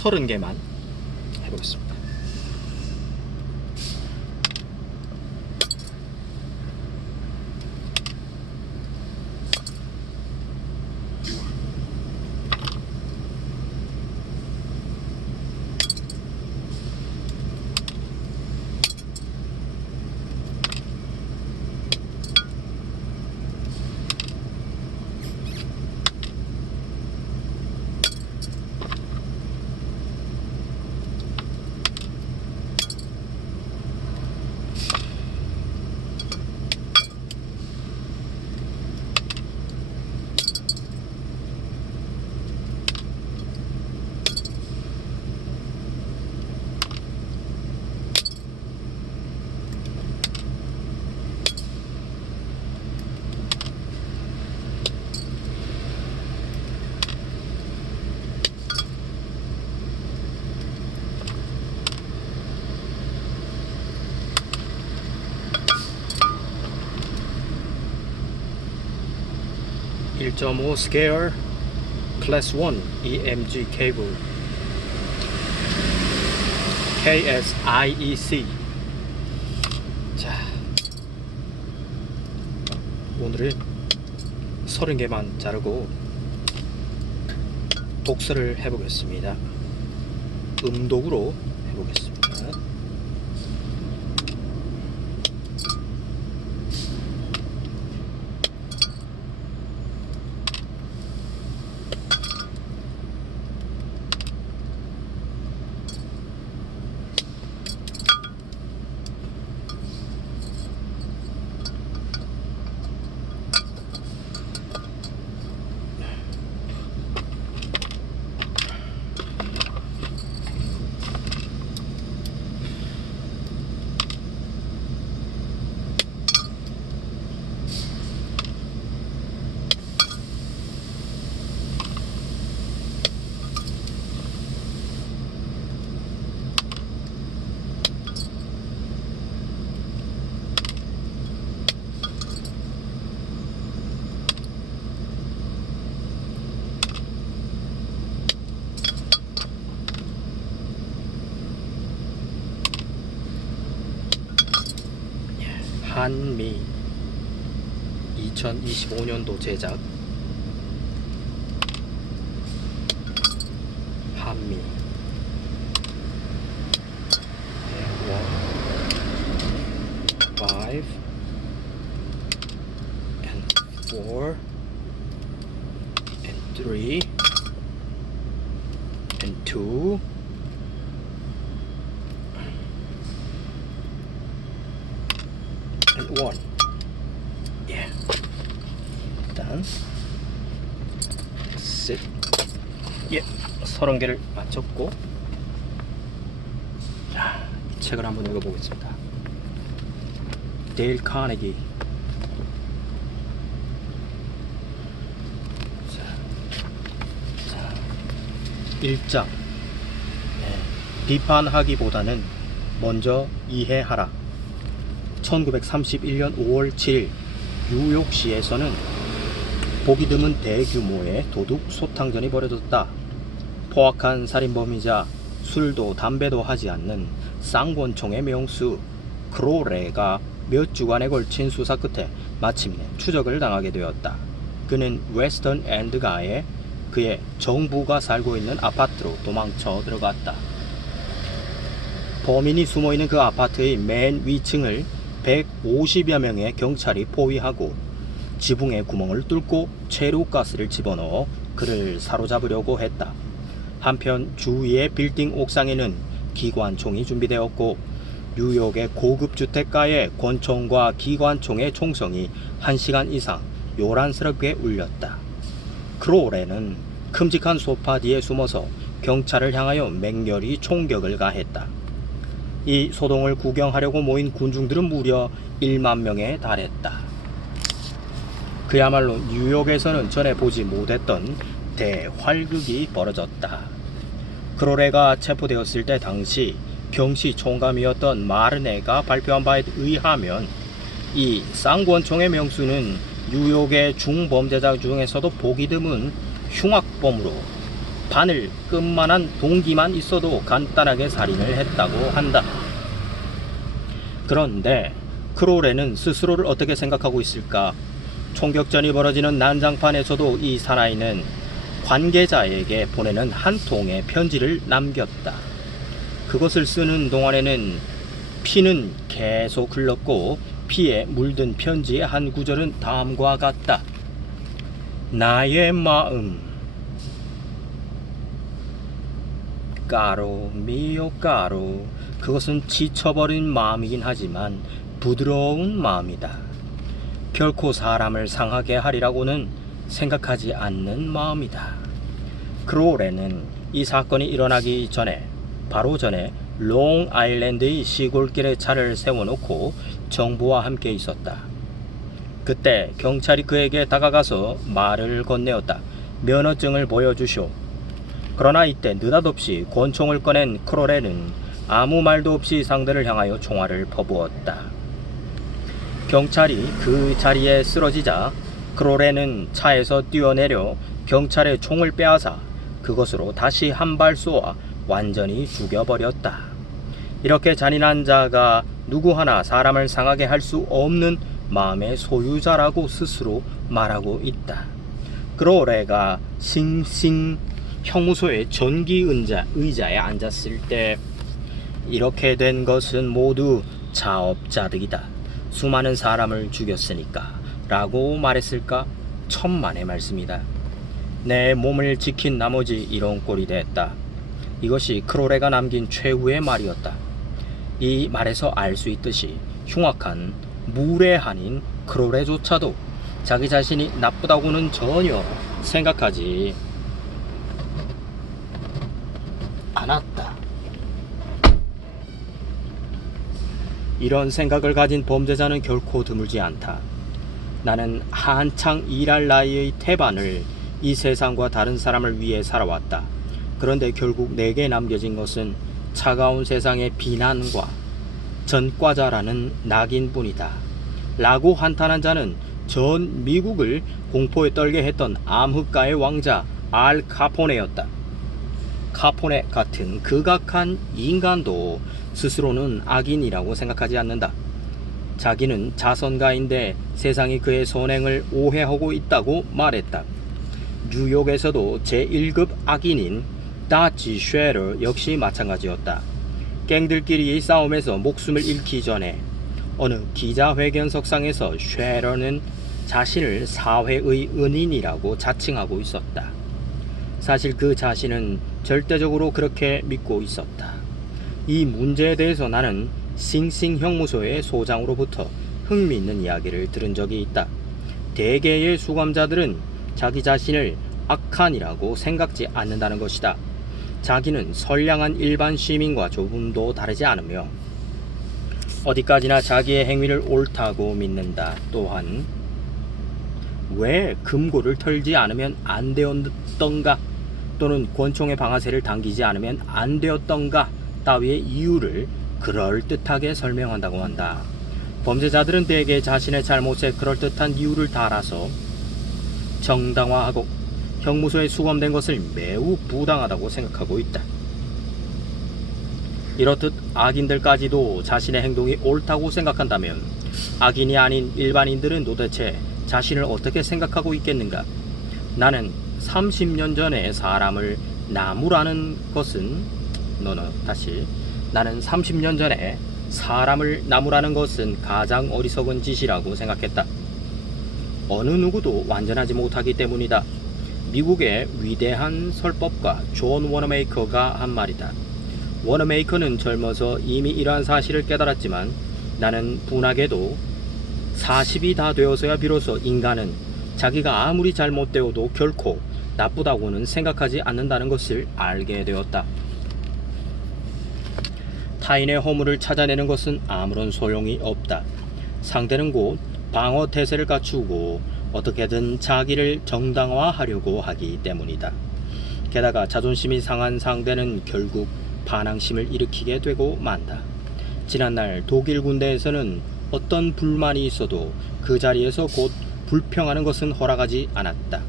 30개만 해보겠습니다. (1.5) 스퀘어 클래스 1 EMG 케이블 KSIEC. 자, 오늘은 30개만 자르고 독서를 해보겠습니다. 음독으로 해보겠습니다. 한미 2025년도 제작 한미 1, and 5 and 4 and 3 and 2 and 1. 예. 일단 셋. 예. 30개를 마쳤고, 자, 이 책을 한번 읽어보겠습니다. 데일 카네기. 자, 1장. 비판하기보다는 먼저 이해하라. 1931년 5월 7일 뉴욕시에서는 보기 드문 대규모의 도둑 소탕전이 벌어졌다. 포악한 살인범이자 술도 담배도 하지 않는 쌍권총의 명수 크로레가 몇 주간에 걸친 수사 끝에 마침내 추적을 당하게 되었다. 그는 웨스턴 엔드가에 그의 정부가 살고 있는 아파트로 도망쳐 들어갔다. 범인이 숨어있는 그 아파트의 맨 위층을 150여 명의 경찰이 포위하고 지붕에 구멍을 뚫고 최루가스를 집어넣어 그를 사로잡으려고 했다. 한편 주위의 빌딩 옥상에는 기관총이 준비되었고 뉴욕의 고급 주택가의 권총과 기관총의 총성이 1시간 이상 요란스럽게 울렸다. 크로레는 큼직한 소파 뒤에 숨어서 경찰을 향하여 맹렬히 총격을 가했다. 이 소동을 구경하려고 모인 군중들은 무려 1만 명에 달했다. 그야말로 뉴욕에서는 전에 보지 못했던 대활극이 벌어졌다. 크로레가 체포되었을 때 당시 경시 총감이었던 마르네가 발표한 바에 의하면 이 쌍권총의 명수는 뉴욕의 중범죄자 중에서도 보기 드문 흉악범으로 바늘 끝만한 동기만 있어도 간단하게 살인을 했다고 한다. 그런데 크롤에는 스스로를 어떻게 생각하고 있을까? 총격전이 벌어지는 난장판에서도 이 사나이는 관계자에게 보내는 한 통의 편지를 남겼다. 그것을 쓰는 동안에는 피는 계속 흘렀고 피에 물든 편지의 한 구절은 다음과 같다. 나의 마음 까로 미오 까로. 그것은 지쳐버린 마음이긴 하지만 부드러운 마음이다. 결코 사람을 상하게 하리라고는 생각하지 않는 마음이다. 크롤에는 이 사건이 일어나기 전에 바로 전에 롱 아일랜드의 시골길에 차를 세워놓고 정부와 함께 있었다. 그때 경찰이 그에게 다가가서 말을 건네었다. 면허증을 보여주시오. 그러나 이때 느닷없이 권총을 꺼낸 크롤에는 아무 말도 없이 상대를 향하여 총알을 퍼부었다. 경찰이 그 자리에 쓰러지자 크롤에는 차에서 뛰어내려 경찰의 총을 빼앗아 그것으로 다시 한 발 쏘아 완전히 죽여버렸다. 이렇게 잔인한 자가 누구 하나 사람을 상하게 할 수 없는 마음의 소유자라고 스스로 말하고 있다. 크롤에가 싱싱 형무소의 전기 의자에 앉았을 때 이렇게 된 것은 모두 자업자득이다. 수많은 사람을 죽였으니까 라고 말했을까? 천만의 말씀이다. 내 몸을 지킨 나머지 이런 꼴이 됐다. 이것이 크롤에가 남긴 최후의 말이었다. 이 말에서 알 수 있듯이 흉악한 무례한인 크롤에조차도 자기 자신이 나쁘다고는 전혀 생각하지 않았다. 이런 생각을 가진 범죄자는 결코 드물지 않다. 나는 한창 일할 나이의 태반을 이 세상과 다른 사람을 위해 살아왔다. 그런데 결국 내게 남겨진 것은 차가운 세상의 비난과 전과자라는 낙인뿐이다. 라고 한탄한 자는 전 미국을 공포에 떨게 했던 암흑가의 왕자 알 카포네였다. 카포네 같은 극악한 인간도 스스로는 악인이라고 생각하지 않는다. 자기는 자선가인데 세상이 그의 선행을 오해하고 있다고 말했다. 뉴욕에서도 제1급 악인인 다치 쉐러 역시 마찬가지였다. 갱들끼리의 싸움에서 목숨을 잃기 전에 어느 기자회견석상에서 쉐러는 자신을 사회의 은인이라고 자칭하고 있었다. 사실 그 자신은 절대적으로 그렇게 믿고 있었다. 이 문제에 대해서 나는 싱싱 형무소의 소장으로부터 흥미있는 이야기를 들은 적이 있다. 대개의 수감자들은 자기 자신을 악한이라고 생각지 않는다는 것이다. 자기는 선량한 일반 시민과 조금도 다르지 않으며 어디까지나 자기의 행위를 옳다고 믿는다. 또한 왜 금고를 털지 않으면 안 되었던가 또는 권총의 방아쇠를 당기지 않으면 안 되었던가 따위의 이유를 그럴듯하게 설명한다고 한다. 범죄자들은 대개 자신의 잘못에 그럴듯한 이유를 달아서 정당화하고 형무소에 수감된 것을 매우 부당하다고 생각하고 있다. 이렇듯 악인들까지도 자신의 행동이 옳다고 생각한다면 악인이 아닌 일반인들은 도대체 자신을 어떻게 생각하고 있겠는가? 나는 30년 전에 사람을 나무라는 것은 나는 30년 전에 사람을 나무라는 것은 가장 어리석은 짓이라고 생각했다. 어느 누구도 완전하지 못하기 때문이다. 미국의 위대한 설법가 존 워너메이커가 한 말이다. 워너메이커는 젊어서 이미 이러한 사실을 깨달았지만 나는 분하게도 40이 다 되어서야 비로소 인간은 자기가 아무리 잘못되어도 결코 나쁘다고는 생각하지 않는다는 것을 알게 되었다. 타인의 허물을 찾아내는 것은 아무런 소용이 없다. 상대는 곧 방어 태세를 갖추고 어떻게든 자기를 정당화하려고 하기 때문이다. 게다가 자존심이 상한 상대는 결국 반항심을 일으키게 되고 만다. 지난날 독일 군대에서는 어떤 불만이 있어도 그 자리에서 곧 불평하는 것은 허락하지 않았다.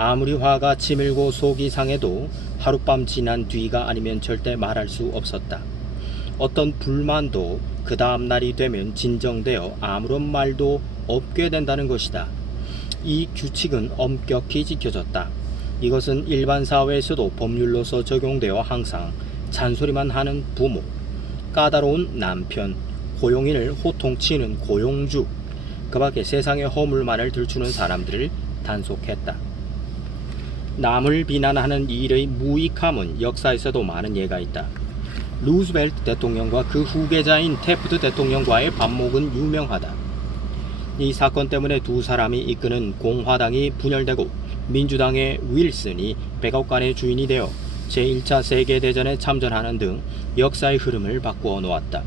아무리 화가 치밀고 속이 상해도 하룻밤 지난 뒤가 아니면 절대 말할 수 없었다. 어떤 불만도 그 다음 날이 되면 진정되어 아무런 말도 없게 된다는 것이다. 이 규칙은 엄격히 지켜졌다. 이것은 일반 사회에서도 법률로서 적용되어 항상 잔소리만 하는 부모, 까다로운 남편, 고용인을 호통치는 고용주, 그 밖에 세상의 허물만을 들추는 사람들을 단속했다. 남을 비난하는 일의 무익함은 역사에서도 많은 예가 있다. 루즈벨트 대통령과 그 후계자인 태프트 대통령과의 반목은 유명하다. 이 사건 때문에 두 사람이 이끄는 공화당이 분열되고 민주당의 윌슨이 백악관의 주인이 되어 제1차 세계대전에 참전하는 등 역사의 흐름을 바꾸어 놓았다.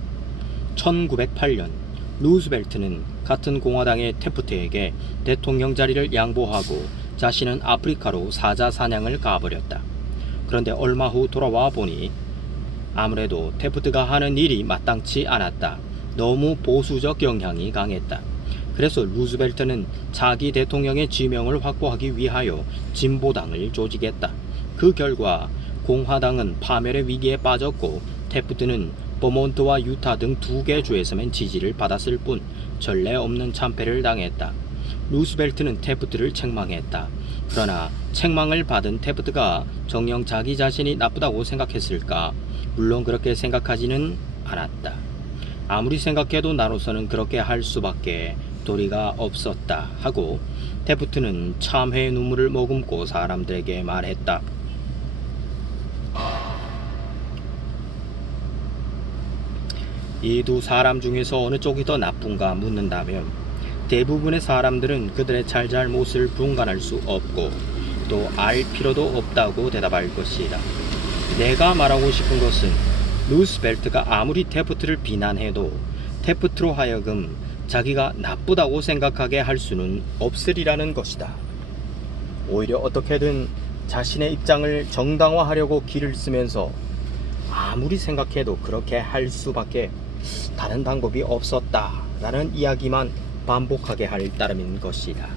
1908년 루즈벨트는 같은 공화당의 태프트에게 대통령 자리를 양보하고 자신은 아프리카로 사자 사냥을 가버렸다. 그런데 얼마 후 돌아와 보니 아무래도 태프트가 하는 일이 마땅치 않았다. 너무 보수적 영향이 강했다. 그래서 루즈벨트는 자기 대통령의 지명을 확보하기 위하여 진보당을 조직했다. 그 결과 공화당은 파멸의 위기에 빠졌고 태프트는 버몬트와 유타 등 2개 주에서만 지지를 받았을 뿐 전례 없는 참패를 당했다. 루스벨트는 태프트를 책망했다. 그러나 책망을 받은 태프트가 정녕 자기 자신이 나쁘다고 생각했을까? 물론 그렇게 생각하지는 않았다. 아무리 생각해도 나로서는 그렇게 할 수밖에 도리가 없었다 하고 태프트는 참회의 눈물을 머금고 사람들에게 말했다. 이 두 사람 중에서 어느 쪽이 더 나쁜가 묻는다면 대부분의 사람들은 그들의 잘잘못을 분간할 수 없고 또 알 필요도 없다고 대답할 것이다. 내가 말하고 싶은 것은 루스벨트가 아무리 태프트를 비난해도 태프트로 하여금 자기가 나쁘다고 생각하게 할 수는 없으리라는 것이다. 오히려 어떻게든 자신의 입장을 정당화하려고 길을 쓰면서 아무리 생각해도 그렇게 할 수밖에 다른 방법이 없었다라는 이야기만 반복하게 할 따름인 것이다.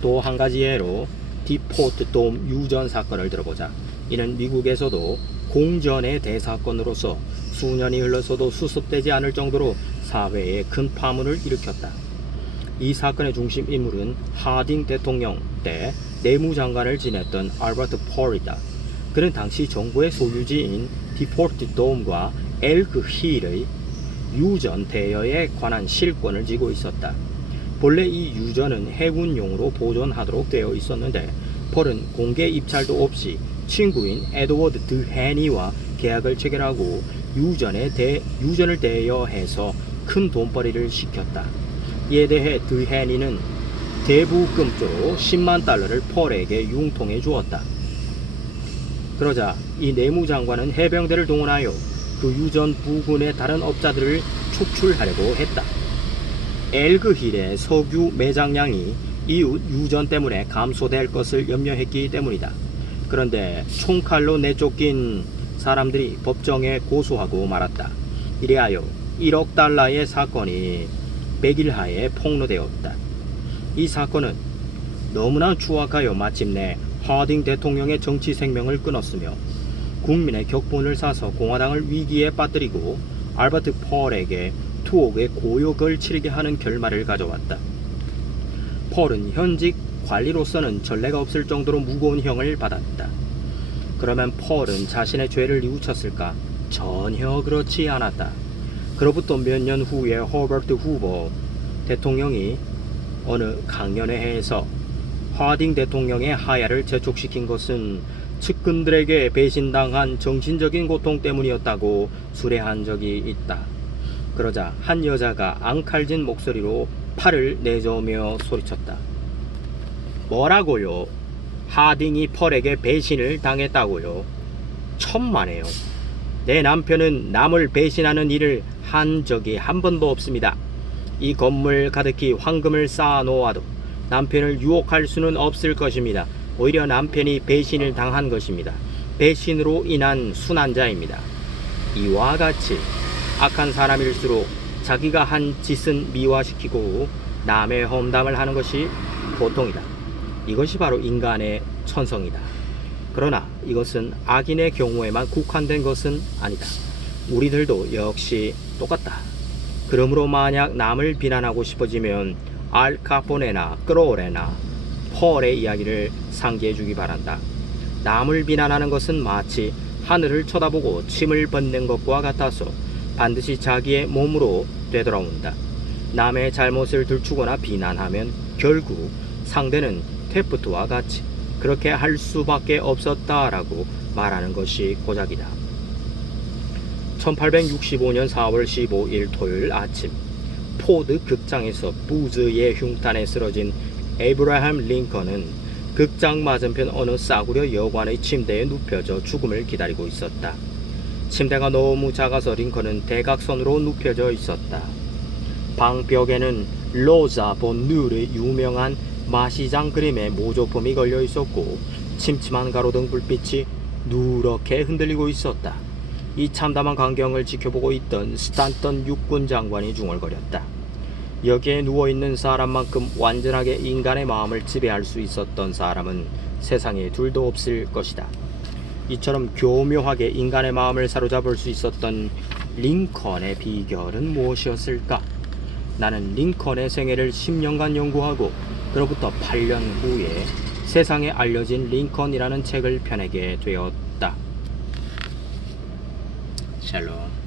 또 한 가지 예로 디포트 돔 유전 사건을 들어보자. 이는 미국에서도 공전의 대사건으로서 수년이 흘러서도 수습되지 않을 정도로 사회에 큰 파문을 일으켰다. 이 사건의 중심 인물은 하딩 대통령 때 내무장관을 지냈던 알버트 펄이다. 그는 당시 정부의 소유지인 디포트 돔과 엘그 힐의 유전 대여에 관한 실권을 쥐고 있었다. 본래 이 유전은 해군용으로 보존하도록 되어 있었는데 펄은 공개 입찰도 없이 친구인 에드워드 드해니와 계약을 체결하고 유전을 대여해서 큰 돈벌이를 시켰다. 이에 대해 드해니는 대부금조로 10만 달러를 펄에게 융통해 주었다. 그러자 이 내무장관은 해병대를 동원하여 그 유전 부근의 다른 업자들을 축출하려고 했다. 엘그힐의 석유 매장량이 이웃 유전 때문에 감소될 것을 염려했기 때문이다. 그런데 총칼로 내쫓긴 사람들이 법정에 고소하고 말았다. 이래하여 1억 달러의 사건이 100일 하에 폭로되었다. 이 사건은 너무나 추악하여 마침내 하딩 대통령의 정치 생명을 끊었으며 국민의 격분을 사서 공화당을 위기에 빠뜨리고 알버트 펄에게 2억의 고역을 치르게 하는 결말을 가져왔다. 펄은 현직 관리로서는 전례가 없을 정도로 무거운 형을 받았다. 그러면 펄은 자신의 죄를 뉘우쳤을까? 전혀 그렇지 않았다. 그로부터 몇 년 후에 허버트 후보 대통령이 어느 강연회에서 하딩 대통령의 하야를 재촉시킨 것은 측근들에게 배신당한 정신적인 고통 때문이었다고 수레한 적이 있다. 그러자 한 여자가 앙칼진 목소리로 팔을 내저으며 소리쳤다. 뭐라고요? 하딩이 펄에게 배신을 당했다고요? 천만에요. 내 남편은 남을 배신하는 일을 한 적이 한 번도 없습니다. 이 건물 가득히 황금을 쌓아 놓아도 남편을 유혹할 수는 없을 것입니다. 오히려 남편이 배신을 당한 것입니다. 배신으로 인한 순환자입니다. 이와 같이 악한 사람일수록 자기가 한 짓은 미화시키고 남의 험담을 하는 것이 보통이다. 이것이 바로 인간의 천성이다. 그러나 이것은 악인의 경우에만 국한된 것은 아니다. 우리들도 역시 똑같다. 그러므로 만약 남을 비난하고 싶어지면 알 카포네나 크로레나 펄의 이야기를 상기해 주기 바란다. 남을 비난하는 것은 마치 하늘을 쳐다보고 침을 뱉는 것과 같아서 반드시 자기의 몸으로 되돌아온다. 남의 잘못을 들추거나 비난하면 결국 상대는 테프트와 같이 그렇게 할 수밖에 없었다라고 말하는 것이 고작이다. 1865년 4월 15일 토요일 아침, 포드 극장에서 부즈의 흉탄에 쓰러진 에이브라함 링컨은 극장 맞은편 어느 싸구려 여관의 침대에 눕혀져 죽음을 기다리고 있었다. 침대가 너무 작아서 링컨은 대각선으로 눕혀져 있었다. 방 벽에는 로자 본 률의 유명한 마시장 그림의 모조품이 걸려 있었고 침침한 가로등 불빛이 누렇게 흔들리고 있었다. 이 참담한 광경을 지켜보고 있던 스탄턴 육군 장관이 중얼거렸다. 여기에 누워있는 사람만큼 완전하게 인간의 마음을 지배할 수 있었던 사람은 세상에 둘도 없을 것이다. 이처럼 교묘하게 인간의 마음을 사로잡을 수 있었던 링컨의 비결은 무엇이었을까? 나는 링컨의 생애를 10년간 연구하고 그로부터 8년 후에 세상에 알려진 링컨이라는 책을 펴내게 되었다. 샬롬.